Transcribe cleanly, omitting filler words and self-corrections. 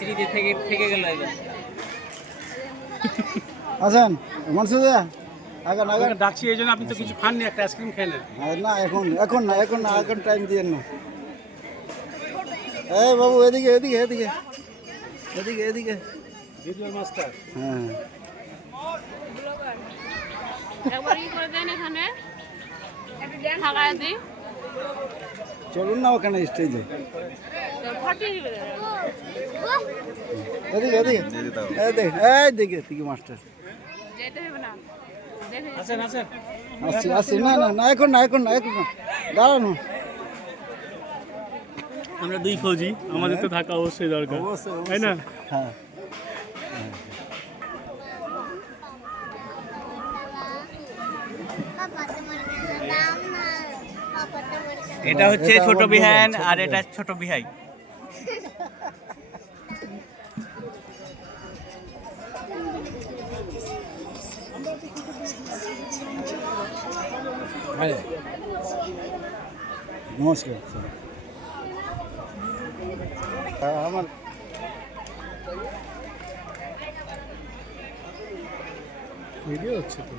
স্মৃতি থেকে থেকে গেল একদম। আছেন মনসুদা আগান আগান ডাকছি এই জন্য আপনি তো কিছু খাননি, একটা আইসক্রিম খেয়ে নেন। না এখন না এখন টাইম দিয়েন না এই বাবু এদিকে এদিকে এদিকে এদিকে এদিকে ভিডিও মাস্টার হ্যাঁ একবার ই করে দেন এখানে ফাঁকায় দিই চলুন না ওখানে স্টেজে ফাটিয়ে দিবে এদিকে এদিকে এদিকে এদিকে মাস্টার যেতে হবে না দেখে আছেন আছেন আসছি আসছি না না না এখন না দাঁড়ানো আমরা দুই ফৌজি, আমাদের তো থাকা অবশ্যই দরকার, অবশ্যই তাই না? হ্যাঁ এটা হচ্ছে ছোট বিহান আর এটা ছোট বিহাই। নমস্কার আমার ভিডিও হচ্ছে তো।